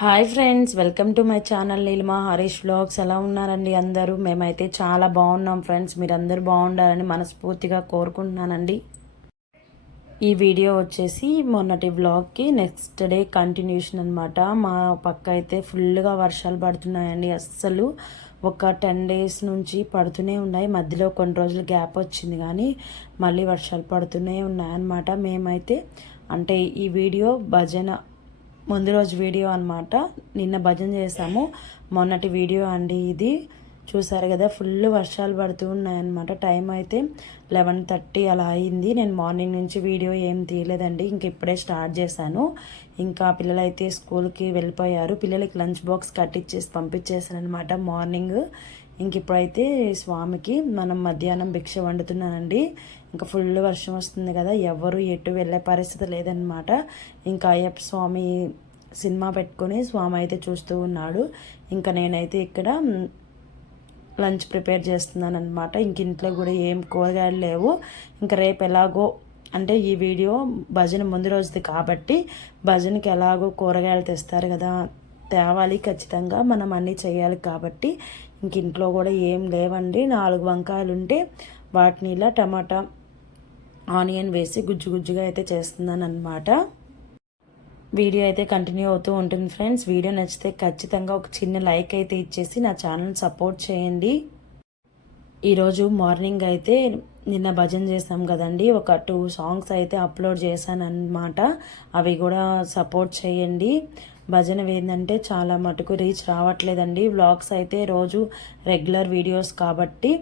Hi friends welcome to my channel Neelima Harish vlogs. ఎలా ఉన్నారండి అందరూ? మేమైతే చాలా బాగున్నాం ఫ్రెండ్స్. మీరందరూ బాగుండాలని మనస్ఫూర్తిగా కోరుకుంటున్నానండి. ఈ వీడియో వచ్చేసి మొన్నటి వ్లాగ్కి నెక్స్ట్ డే కంటిన్యూషన్ అనమాట మా పక్క అయితే ఫుల్గా వర్షాలు పడుతున్నాయండి. అస్సలు ఒక టెన్ డేస్ నుంచి పడుతూనే ఉన్నాయి. మధ్యలో కొన్ని రోజులు గ్యాప్ వచ్చింది కానీ మళ్ళీ వర్షాలు పడుతూనే ఉన్నాయన్నమాట. మేమైతే అంటే ఈ వీడియో భజన ముందు రోజు వీడియో అనమాట నిన్న భజన చేసాము మొన్నటి వీడియో అండి ఇది. చూసారు కదా ఫుల్ వర్షాలు పడుతూ ఉన్నాయన్నమాట. టైం అయితే లెవెన్ థర్టీ అలా అయింది. నేను మార్నింగ్ నుంచి వీడియో ఏం తీయలేదండి. ఇంక ఇప్పుడే స్టార్ట్ చేశాను. ఇంకా పిల్లలైతే స్కూల్కి వెళ్ళిపోయారు. పిల్లలకి లంచ్ బాక్స్ కట్టించేసి పంపించేసాను అనమాట మార్నింగ్ ఇంక ఇప్పుడైతే స్వామికి మనం మధ్యాహ్నం భిక్ష వండుతున్నానండి. ఇంకా ఫుల్ వర్షం వస్తుంది కదా ఎవరు ఎటు వెళ్ళే పరిస్థితి లేదనమాట ఇంకా అయ్యప్ప స్వామి సినిమా పెట్టుకొని స్వామి అయితే చూస్తూ ఉన్నాడు. ఇంకా నేనైతే ఇక్కడ లంచ్ ప్రిపేర్ చేస్తున్నాను అనమాట ఇంక ఇంట్లో కూడా ఏం కూరగాయలు లేవు. ఇంకా రేపు ఎలాగో అంటే ఈ వీడియో భజన ముందు రోజుది కాబట్టి భజనకి ఎలాగో కూరగాయలు తెస్తారు కదా తేవాలి ఖచ్చితంగా మనం అన్నీ చేయాలి కాబట్టి ఇంక ఇంట్లో కూడా ఏం లేవండి. నాలుగు వంకాయలు ఉంటే వాటిని ఇలా టమాటా ఆనియన్ వేసి గుజ్జు గుజ్జుగా అయితే చేస్తున్నాను అనమాట వీడియో అయితే కంటిన్యూ అవుతూ ఉంటుంది ఫ్రెండ్స్. వీడియో నచ్చితే ఖచ్చితంగా ఒక చిన్న లైక్ అయితే ఇచ్చేసి నా ఛానల్ సపోర్ట్ చేయండి. ఈరోజు మార్నింగ్ అయితే నిన్న భజన చేసాం కదండి. ఒక టూ సాంగ్స్ అయితే అప్లోడ్ చేశాను అనమాట అవి కూడా సపోర్ట్ చేయండి. భజన ఏంటంటే చాలా మటుకు రీచ్ రావట్లేదండి. వ్లాగ్స్ అయితే రోజు రెగ్యులర్ వీడియోస్ కాబట్టి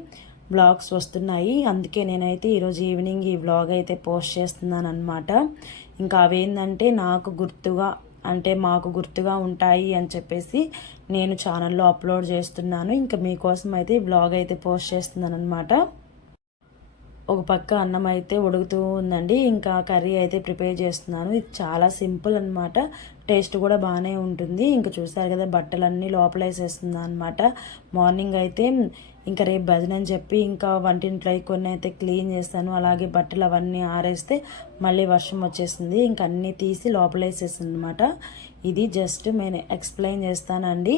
బ్లాగ్స్ వస్తున్నాయి. అందుకే నేనైతే ఈరోజు ఈవినింగ్ ఈ బ్లాగ్ అయితే పోస్ట్ చేస్తున్నాను అనమాట ఇంకా అవేంటంటే నాకు గుర్తుగా అంటే మాకు గుర్తుగా ఉంటాయి అని చెప్పేసి నేను ఛానల్లో అప్లోడ్ చేస్తున్నాను. ఇంకా మీకోసం అయితే బ్లాగ్ అయితే పోస్ట్ చేస్తున్నాను అనమాట ఒక పక్క అన్నం అయితే ఉడుకుతూ ఉందండి. ఇంకా కర్రీ అయితే ప్రిపేర్ చేస్తున్నాను. ఇది చాలా సింపుల్ అనమాట టేస్ట్ కూడా బాగానే ఉంటుంది. ఇంకా చూసారు కదా బట్టలన్నీ లోపల అనమాట మార్నింగ్ అయితే ఇంకా రేపు భజన అని చెప్పి ఇంకా వంటింట్లో కొన్ని అయితే క్లీన్ చేస్తాను. అలాగే బట్టలు అవన్నీ ఆరేస్తే మళ్ళీ వర్షం వచ్చేసింది. ఇంకా అన్నీ తీసి లోపలేసేసింది అనమాట ఇది జస్ట్ నేను ఎక్స్ప్లెయిన్ చేస్తానండి.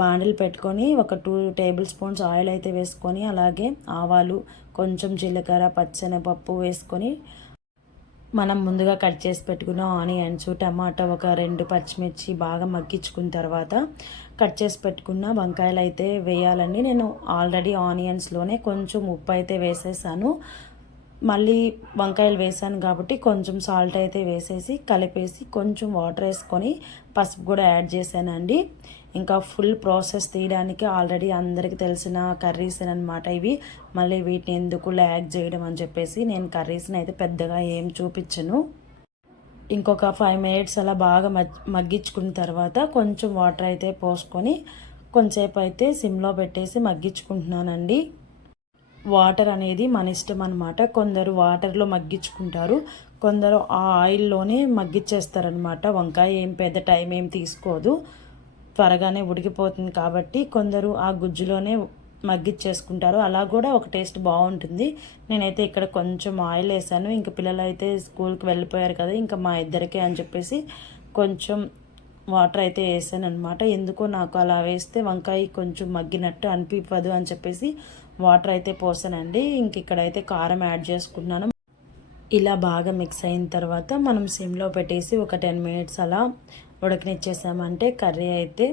బాండిల్ పెట్టుకొని ఒక టూ టేబుల్ స్పూన్స్ ఆయిల్ అయితే వేసుకొని అలాగే ఆవాలు కొంచెం జీలకర్ర పచ్చనపప్పు వేసుకొని మనం ముందుగా కట్ చేసి పెట్టుకున్న ఆనియన్స్ టమాటా ఒక రెండు పచ్చిమిర్చి బాగా మగ్గించుకున్న తర్వాత కట్ చేసి పెట్టుకున్న వంకాయలు అయితే వేయాలండి. నేను ఆల్రెడీ ఆనియన్స్లోనే కొంచెం ఉప్పు అయితే వేసేసాను. మళ్ళీ వంకాయలు వేసాను కాబట్టి కొంచెం సాల్ట్ అయితే వేసేసి కలిపేసి కొంచెం వాటర్ వేసుకొని పసుపు కూడా యాడ్ చేశానండి. ఇంకా ఫుల్ ప్రాసెస్ తీయడానికి ఆల్రెడీ అందరికీ తెలిసిన కర్రీస్ అనమాట ఇవి. మళ్ళీ వీటిని ఎందుకు ల్యాగ్ చేయడం అని చెప్పేసి నేను కర్రీస్ని అయితే పెద్దగా ఏం చూపించను. ఇంకొక ఫైవ్ మినిట్స్ అలా బాగా మగ్గించుకున్న తర్వాత కొంచెం వాటర్ అయితే పోసుకొని కొంచెంసేపు అయితే సిమ్లో పెట్టేసి మగ్గించుకుంటున్నానండి. వాటర్ అనేది మన ఇష్టం అనమాట కొందరు వాటర్లో మగ్గించుకుంటారు. కొందరు ఆ ఆయిల్లోనే మగ్గిచ్చేస్తారనమాట వంకాయ ఏం పెద్ద టైం ఏం తీసుకోదు. త్వరగానే ఉడికిపోతుంది కాబట్టి కొందరు ఆ గుజ్జులోనే మగ్గిచ్చేసుకుంటారు. అలా కూడా ఒక టేస్ట్ బాగుంటుంది. నేనైతే ఇక్కడ కొంచెం ఆయిల్ వేసాను. ఇంకా పిల్లలు అయితే స్కూల్కి వెళ్ళిపోయారు కదా ఇంకా మా ఇద్దరికే అని చెప్పేసి కొంచెం వాటర్ అయితే వేసాను అనమాట ఎందుకో నాకు అలా వేస్తే వంకాయ కొంచెం మగ్గినట్టు అనిపివ్వదు అని చెప్పేసి వాటర్ అయితే పోసానండి. ఇంక ఇక్కడైతే కారం యాడ్ చేసుకున్నాను. ఇలా బాగా మిక్స్ అయిన తర్వాత మనం సిమ్లో పెట్టేసి ఒక టెన్ మినిట్స్ అలా ఉడకనిచ్చేసామంటే కర్రీ అయితే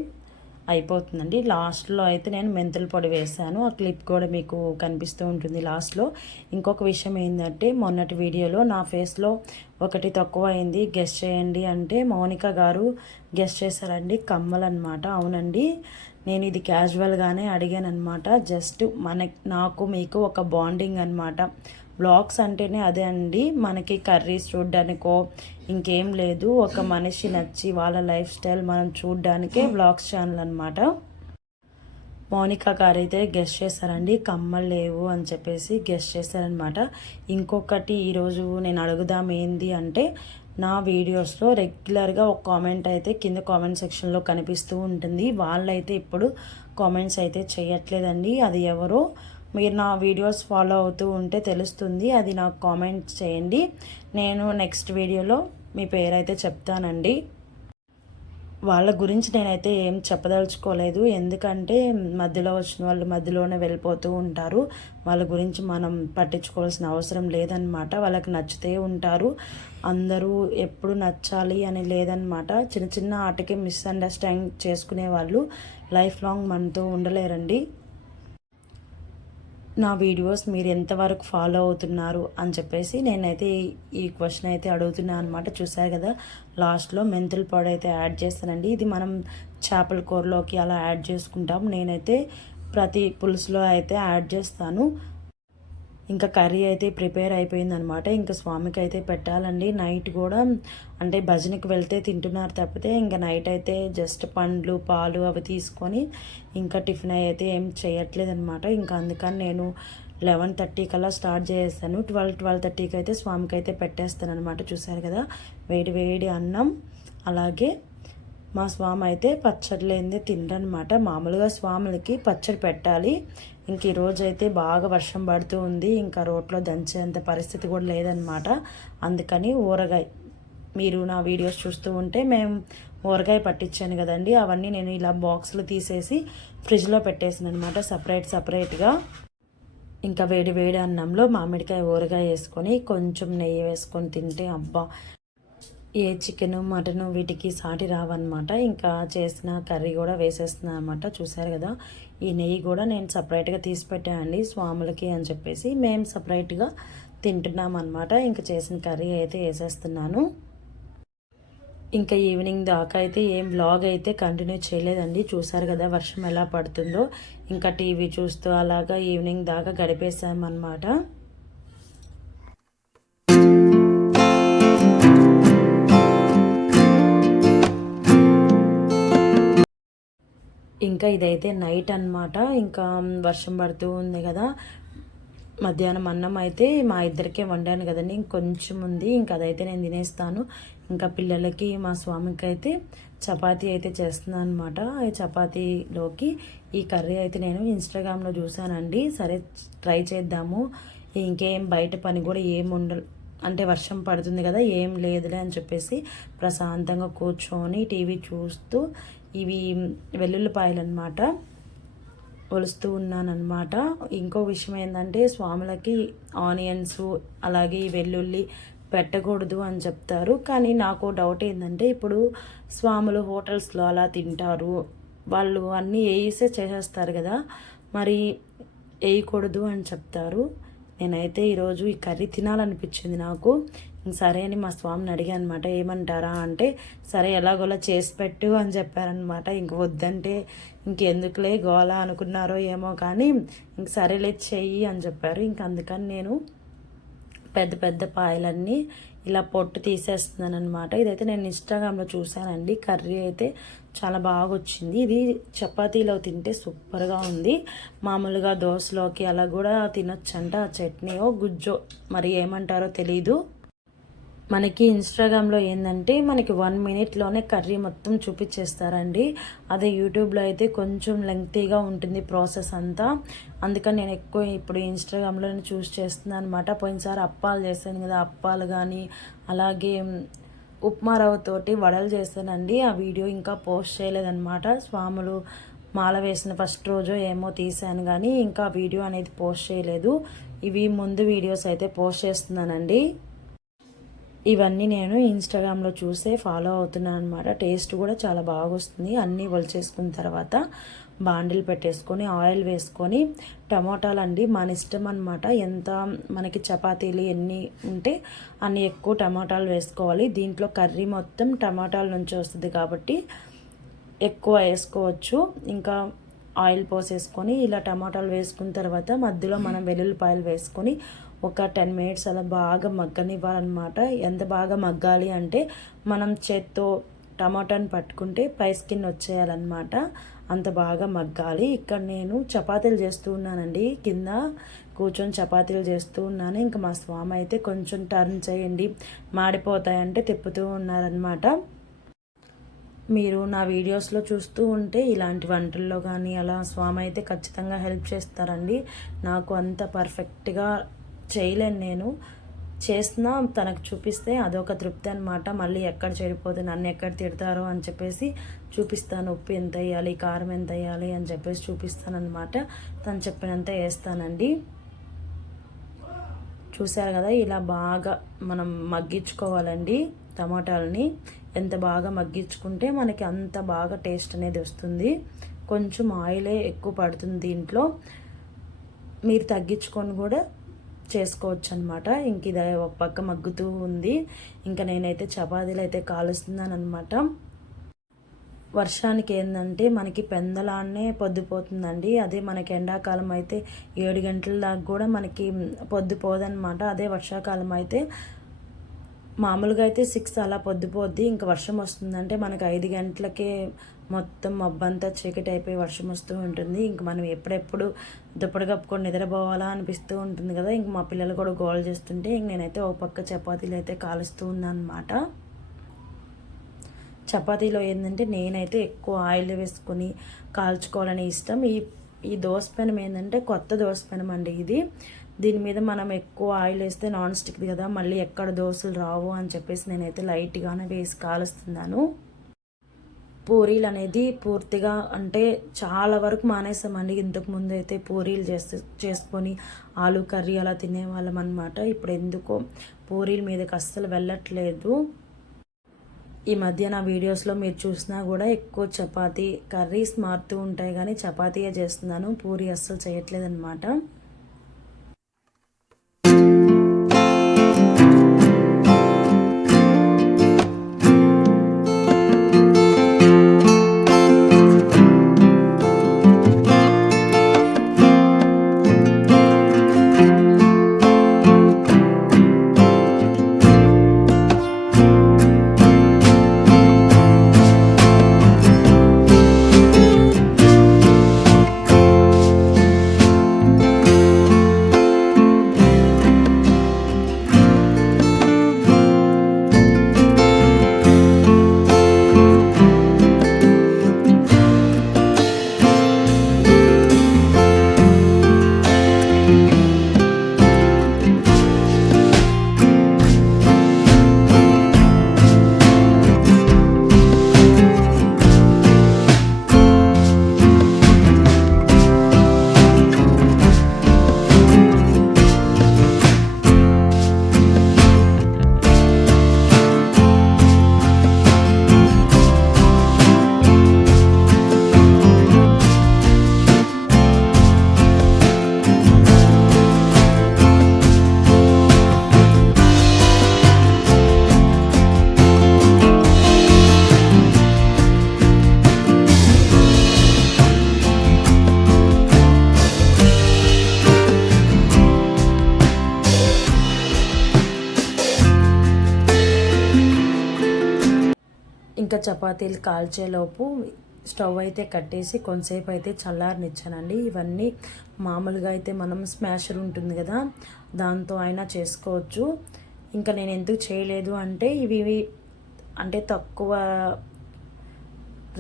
అయిపోతుందండి. లాస్ట్లో అయితే నేను మెంతుల పొడి వేసాను ఆ క్లిప్ కూడా మీకు కనిపిస్తూ ఉంటుంది లాస్ట్లో. ఇంకొక విషయం ఏంటంటే మొన్నటి వీడియోలో నా ఫేస్లో ఒకటి తక్కువ అయింది గెస్ట్ చేయండి అంటే మౌనిక గారు గెస్ట్ చేశారండి. కమ్మలు అనమాట అవునండి. నేను ఇది క్యాజువల్గానే అడిగాను అనమాట జస్ట్ మన నాకు మీకు ఒక బాండింగ్ అనమాట బ్లాగ్స్ అంటేనే అదే అండి. మనకి కర్రీస్ చూడడానికో ఇంకేం లేదు. ఒక మనిషి నచ్చి వాళ్ళ లైఫ్ స్టైల్ మనం చూడడానికే బ్లాగ్స్ ఛానల్ అనమాట మౌనిక గారు అయితే గెస్ట్ చేశారండి. కమ్మలు లేవు అని చెప్పేసి గెస్ట్ చేశారనమాట ఇంకొకటి ఈరోజు నేను అడుగుదాం ఏంది అంటే నా వీడియోస్లో రెగ్యులర్గా ఒక కామెంట్ అయితే కింద కామెంట్ సెక్షన్లో కనిపిస్తూ ఉంటుంది. వాళ్ళైతే ఇప్పుడు కామెంట్స్ అయితే చేయట్లేదండి. అది ఎవరో మీరు నా వీడియోస్ ఫాలో అవుతూ ఉంటే తెలుస్తుంది అది నాకు కామెంట్ చేయండి. నేను నెక్స్ట్ వీడియోలో మీ పేరైతే చెప్తానండి. వాళ్ళ గురించి నేనైతే ఏం చెప్పదలుచుకోలేదు. ఎందుకంటే మధ్యలో వచ్చిన వాళ్ళు మధ్యలోనే వెళ్ళిపోతూ ఉంటారు. వాళ్ళ గురించి మనం పట్టించుకోవాల్సిన అవసరం లేదనమాట వాళ్ళకి నచ్చితే ఉంటారు. అందరూ ఎప్పుడు నచ్చాలి అని లేదనమాట చిన్న చిన్న ఆటకి మిస్అండర్స్టాండ్ చేసుకునే వాళ్ళు లైఫ్ లాంగ్ మనతో ఉండలేరండి. నా వీడియోస్ మీరు ఎంతవరకు ఫాలో అవుతున్నారు అని చెప్పేసి నేనైతే ఈ క్వశ్చన్ అయితే అడుగుతున్నాను అనమాట చూసారు కదా లాస్ట్లో మెంతుల పొడి అయితే యాడ్ చేస్తానండి. ఇది మనం చేపల కూరలోకి అలా యాడ్ చేసుకుంటాం. నేనైతే ప్రతి పులుసులో అయితే యాడ్ చేస్తాను. ఇంకా కర్రీ అయితే ప్రిపేర్ అయిపోయిందనమాట. ఇంకా స్వామికి అయితే పెట్టాలండి. నైట్ కూడా అంటే భజనకి వెళ్తే తింటున్నారు తప్పితే ఇంకా నైట్ అయితే జస్ట్ పండ్లు పాలు అవి తీసుకొని ఇంకా టిఫిన్ అయితే ఏం చేయట్లేదనమాట. ఇంకా అందుకని నేను లెవెన్ థర్టీ కల్లా స్టార్ట్ చేస్తాను ట్వెల్వ్ ట్వెల్వ్ థర్టీకి అయితే స్వామికి అయితే పెట్టేస్తాను అనమాట చూసారు కదా? వేడి వేడి అన్నం అలాగే మా స్వామి అయితే పచ్చడి లేనిదే తినరనమాట మామూలుగా స్వాములకి పచ్చడి పెట్టాలి. ఇంక ఈరోజు అయితే బాగా వర్షం పడుతూ ఉంది. ఇంకా రోడ్లో దంచేంత పరిస్థితి కూడా లేదనమాట అందుకని ఊరగాయ. మీరు నా వీడియోస్ చూస్తూ ఉంటే మేము ఊరగాయ పట్టించాను కదండి. అవన్నీ నేను ఇలా బాక్స్లో తీసేసి ఫ్రిడ్జ్లో పెట్టేసాను అనమాట సపరేట్ సపరేట్గా. ఇంకా వేడి వేడి అన్నంలో మామిడికాయ ఊరగాయ వేసుకొని కొంచెం నెయ్యి వేసుకొని తింటే అబ్బా! ఏ చికెను మటను వీటికి సాటి రావన్నమాట. ఇంకా చేసిన కర్రీ కూడా వేసేస్తున్నాను అనమాట చూసారు కదా ఈ నెయ్యి కూడా నేను సపరేట్గా తీసి పెట్టానండి స్వాములకి అని చెప్పేసి. మేము సపరేట్గా తింటున్నాం అనమాట ఇంకా చేసిన కర్రీ అయితే వేసేస్తున్నాను. ఇంకా ఈవినింగ్ దాకా అయితే ఏం బ్లాగ్ అయితే కంటిన్యూ చేయలేదండి. చూసారు కదా వర్షం ఎలా పడుతుందో. ఇంకా టీవీ చూస్తూ అలాగా ఈవినింగ్ దాకా గడిపేసామన్నమాట ఇంకా ఇదైతే నైట్ అనమాట ఇంకా వర్షం పడుతూ ఉంది కదా. మధ్యాహ్నం అన్నం అయితే మా ఇద్దరికే వండాను కదండి. ఇంకొంచెం ఉంది. ఇంకా అదైతే నేను తినేస్తాను. ఇంకా పిల్లలకి మా స్వామికి అయితే చపాతీ అయితే చేస్తున్నాను అనమాట ఈ చపాతీలోకి ఈ కర్రీ అయితే నేను ఇన్స్టాగ్రామ్లో చూసానండి సరే ట్రై చేద్దాము. ఇంకేం బయట పని కూడా ఏం ఉండ అంటే వర్షం పడుతుంది కదా ఏం లేదులే అని చెప్పేసి ప్రశాంతంగా కూర్చొని టీవీ చూస్తూ ఇవి వెల్లుల్లిపాయలు అనమాట ఒలుస్తూ ఉన్నానమాట ఇంకో విషయం ఏంటంటే స్వాములకి ఆనియన్స్ అలాగే ఈ వెల్లుల్లి పెట్టకూడదు అని చెప్తారు. కానీ నాకు డౌట్ ఏంటంటే ఇప్పుడు స్వాములు హోటల్స్లో అలా తింటారు. వాళ్ళు అన్నీ వేసే చేసేస్తారు కదా. మరి వేయకూడదు అని చెప్తారు. నేనైతే ఈరోజు ఈ కర్రీ తినాలనిపించింది నాకు. సరే అని మా స్వామిని అడిగా అనమాట ఏమంటారా? అంటే సరే ఎలాగోలా చేసి పెట్టు అని చెప్పారనమాట ఇంక వద్దంటే ఇంకెందుకులే గోల అనుకున్నారో ఏమో కానీ ఇంక సరేలే చెయ్యి అని చెప్పారు. ఇంక అందుకని నేను పెద్ద పెద్ద పాయలన్నీ ఇలా పొట్టు తీసేస్తున్నాను అనమాట ఇదైతే నేను ఇన్స్టాగ్రామ్లో చూశానండి. కర్రీ అయితే చాలా బాగా వచ్చింది ఇది చపాతీలో తింటే సూపర్గా ఉంది. మామూలుగా దోశలోకి అలా కూడా తినొచ్చంట. చట్నీయో గుజ్జో మరి ఏమంటారో తెలీదు. మనకి ఇన్స్టాగ్రామ్లో ఏంటంటే మనకి వన్ మినిట్లోనే కర్రీ మొత్తం చూపించేస్తారండి అదే యూట్యూబ్లో అయితే కొంచెం లెంగ్తీగా ఉంటుంది ప్రాసెస్ అంతా. అందుకని నేను ఎక్కువ ఇప్పుడు ఇన్స్టాగ్రామ్లోనే చూస్ చేస్తున్నాను అనమాట పోయినసారి అప్పాలు చేశాను కదా అప్పాలు కానీ అలాగే ఉప్మా రవ్వతోటి వడలు చేస్తానండి ఆ వీడియో ఇంకా పోస్ట్ చేయలేదన్నమాట. స్వాములు మాల వేసిన ఫస్ట్ రోజు ఏమో తీసాను కానీ ఇంకా వీడియో అనేది పోస్ట్ చేయలేదు. ఇవి ముందు వీడియోస్ అయితే పోస్ట్ చేస్తున్నానండి. ఇవన్నీ నేను ఇన్స్టాగ్రామ్లో చూసే ఫాలో అవుతున్నాను అనమాట టేస్ట్ కూడా చాలా బాగా వస్తుంది అన్నీ వలిచేసుకున్న తర్వాత బాండిల్ పెట్టేసుకొని ఆయిల్ వేసుకొని టమాటాలు అండి మన ఇష్టం అనమాట ఎంత మనకి చపాతీలు ఎన్ని ఉంటే అన్ని ఎక్కువ టమాటాలు వేసుకోవాలి. దీంట్లో కర్రీ మొత్తం టమాటాల నుంచి వస్తుంది కాబట్టి ఎక్కువ వేసుకోవచ్చు. ఇంకా ఆయిల్ పోసేసుకొని ఇలా టమాటాలు వేసుకున్న తర్వాత మధ్యలో మనం వెల్లుల్లిపాయలు వేసుకొని ఒక టెన్ మినిట్స్ అలా బాగా మగ్గనివ్వాలన్నమాట. ఎంత బాగా మగ్గాలి అంటే మనం చేత్తో టమాటాని పట్టుకుంటే పై స్కిన్ వచ్చేయాలన్నమాట. అంత బాగా మగ్గాలి. ఇక్కడ నేను చపాతీలు చేస్తూ ఉన్నానండి. కింద కూర్చొని చపాతీలు చేస్తూ ఉన్నాను. ఇంకా మా స్వామి అయితే కొంచెం టర్న్ చేయండి. మాడిపోతాయంటే తిప్పుతూ ఉన్నారనమాట మీరు నా వీడియోస్లో చూస్తూ ఉంటే ఇలాంటి వంటల్లో కానీ అలా స్వామి అయితే ఖచ్చితంగా హెల్ప్ చేస్తారండి. నాకు అంత పర్ఫెక్ట్గా చేయలేను నేను. చేసినా తనకు చూపిస్తే అదొక తృప్తి అనమాట మళ్ళీ ఎక్కడ చెడిపోతే నన్ను ఎక్కడ తిడతారో అని చెప్పేసి చూపిస్తాను. ఉప్పు ఎంత వేయాలి కారం ఎంత వేయాలి అని చెప్పేసి చూపిస్తానమాట తను చెప్పినంత వేస్తానండి. చూసారు కదా ఇలా బాగా మనం మగ్గించుకోవాలండి టమాటాలని. ఎంత బాగా మగ్గించుకుంటే మనకి అంత బాగా టేస్ట్ అనేది వస్తుంది. కొంచెం ఆయిలే ఎక్కువ పడుతుంది దీంట్లో. మీరు తగ్గించుకొని కూడా చేసుకోవచ్చు అనమాట ఇంక ఇది ఒక పక్క మగ్గుతూ ఉంది. ఇంకా నేనైతే చపాతీలు అయితే కాలుస్తున్నాను అనమాట వర్షానికి ఏంటంటే మనకి పెందలాన్నే పొద్దుపోతుందండి. అదే మనకి ఎండాకాలం అయితే ఏడు గంటల దాకా కూడా మనకి పొద్దుపోదనమాట అదే వర్షాకాలం అయితే మామూలుగా అయితే సిక్స్ అలా పొద్దుపోద్ది ఇంకా వర్షం వస్తుందంటే మనకి ఐదు గంటలకే మొత్తం మబ్బంతా చీకటి అయిపోయి వర్షం వస్తూ ఉంటుంది. ఇంక మనం ఎప్పుడెప్పుడు దుప్పటి కప్పుకొని నిద్రపోవాలా అనిపిస్తూ ఉంటుంది కదా. ఇంక మా పిల్లలు కూడా గోల్ చేస్తుంటే ఇంక నేనైతే ఒక పక్క చపాతీలు అయితే కాలుస్తూ ఉన్నాను అనమాట చపాతీలో ఏంటంటే నేనైతే ఎక్కువ ఆయిల్ వేసుకొని కాల్చుకోవాలని ఇష్టం. ఈ ఈ దోశ పెనం ఏంటంటే కొత్త దోశ పెనం అండి ఇది. దీని మీద మనం ఎక్కువ ఆయిల్ వేస్తే నాన్ స్టిక్ కదా మళ్ళీ ఎక్కడ దోశలు రావు అని చెప్పేసి నేనైతే లైట్గానే వేసి కాలుస్తున్నాను. పూరీలు అనేది పూర్తిగా అంటే చాలా వరకు మానేసామండి. ఇంతకు ముందు అయితే పూరీలు చేస్తే చేసుకొని ఆలు కర్రీ అలా తినేవాళ్ళం అనమాట ఇప్పుడు ఎందుకో పూరీల మీదకి అస్సలు వెళ్ళట్లేదు. ఈ మధ్య నా వీడియోస్లో మీరు చూసినా కూడా ఎక్కువ చపాతీ కర్రీస్ మారుతూ ఉంటాయి కానీ చపాతీయే చేస్తున్నాను. పూరి అస్సలు చేయట్లేదు చపాతీలు కాల్చేలోపు స్టవ్ అయితే కట్టేసి కొంతసేపు అయితే చల్లారనిచ్చానండి. ఇవన్నీ మామూలుగా అయితే మనం స్మాషర్ ఉంటుంది కదా దాంతో అయినా చేసుకోవచ్చు. ఇంకా నేను ఎందుకు చేయలేదు అంటే ఇవి అంటే తక్కువ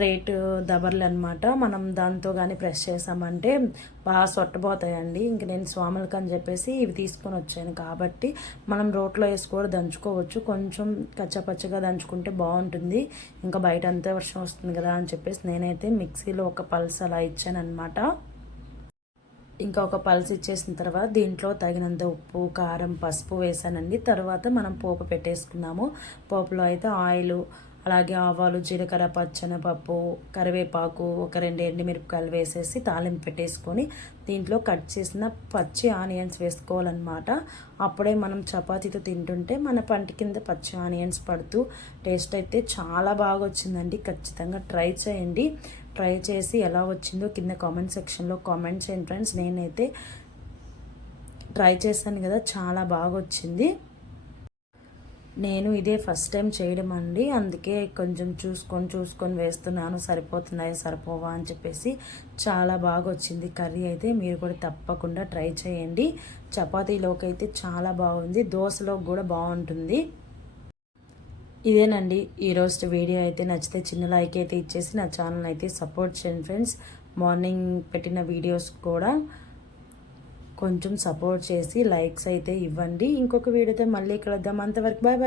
రేటు దబర్లు అనమాట మనం దాంతో కానీ ప్రెస్ చేసామంటే బాగా సొట్టబోతాయండి. ఇంక నేను స్వాములకు అని చెప్పేసి ఇవి తీసుకొని వచ్చాను కాబట్టి మనం రోట్లో వేసి కూడా దంచుకోవచ్చు. కొంచెం కచ్చపచ్చగా దంచుకుంటే బాగుంటుంది. ఇంకా బయట అంతా వర్షం వస్తుంది కదా అని చెప్పేసి నేనైతే మిక్సీలో ఒక పల్స్ అలా ఇచ్చాను అనమాట ఇంకా ఒక పల్స్ ఇచ్చేసిన తర్వాత దీంట్లో తగినంత ఉప్పు కారం పసుపు వేసానండి. తర్వాత మనం పోపు పెట్టేసుకున్నాము పోపులో అయితే ఆయిల్ అలాగే ఆవాలు జీలకర్ర పచ్చనపప్పు కరివేపాకు ఒక రెండు ఎండుమిరపకాయలు వేసేసి తాలింపు పెట్టేసుకొని దీంట్లో కట్ చేసిన పచ్చి ఆనియన్స్ వేసుకోవాలన్నమాట. అప్పుడే మనం చపాతీతో తింటుంటే మన పంటి కింద పచ్చి ఆనియన్స్ పడుతూ టేస్ట్ అయితే చాలా బాగా వచ్చిందండి ఖచ్చితంగా ట్రై చేయండి. ట్రై చేసి ఎలా వచ్చిందో కింద కామెంట్ సెక్షన్లో కామెంట్ చేయండి ఫ్రెండ్స్. నేనైతే ట్రై చేశాను కదా చాలా బాగా వచ్చింది నేను ఇదే ఫస్ట్ టైం చేయడం అండి. అందుకే కొంచెం చూసుకొని చూసుకొని వేస్తున్నాను. సరిపోతున్నాయా సరిపోవా అని చెప్పేసి చాలా బాగా వచ్చింది కర్రీ అయితే. మీరు కూడా తప్పకుండా ట్రై చేయండి. చపాతీలోకి అయితే చాలా బాగుంది. దోశలోకి కూడా బాగుంటుంది. ఇదేనండి ఈరోజు వీడియో అయితే. నచ్చితే చిన్న లైక్ అయితే ఇచ్చేసి నా ఛానల్ అయితే సపోర్ట్ చేయండి ఫ్రెండ్స్. మార్నింగ్ పెట్టిన వీడియోస్ కూడా కొంచెం సపోర్ట్ చేసి లైక్స్ అయితే ఇవ్వండి. ఇంకొక వీడియోతో మళ్ళీ కలుద్దాం. అంతవరకు బాయ్ బాయ్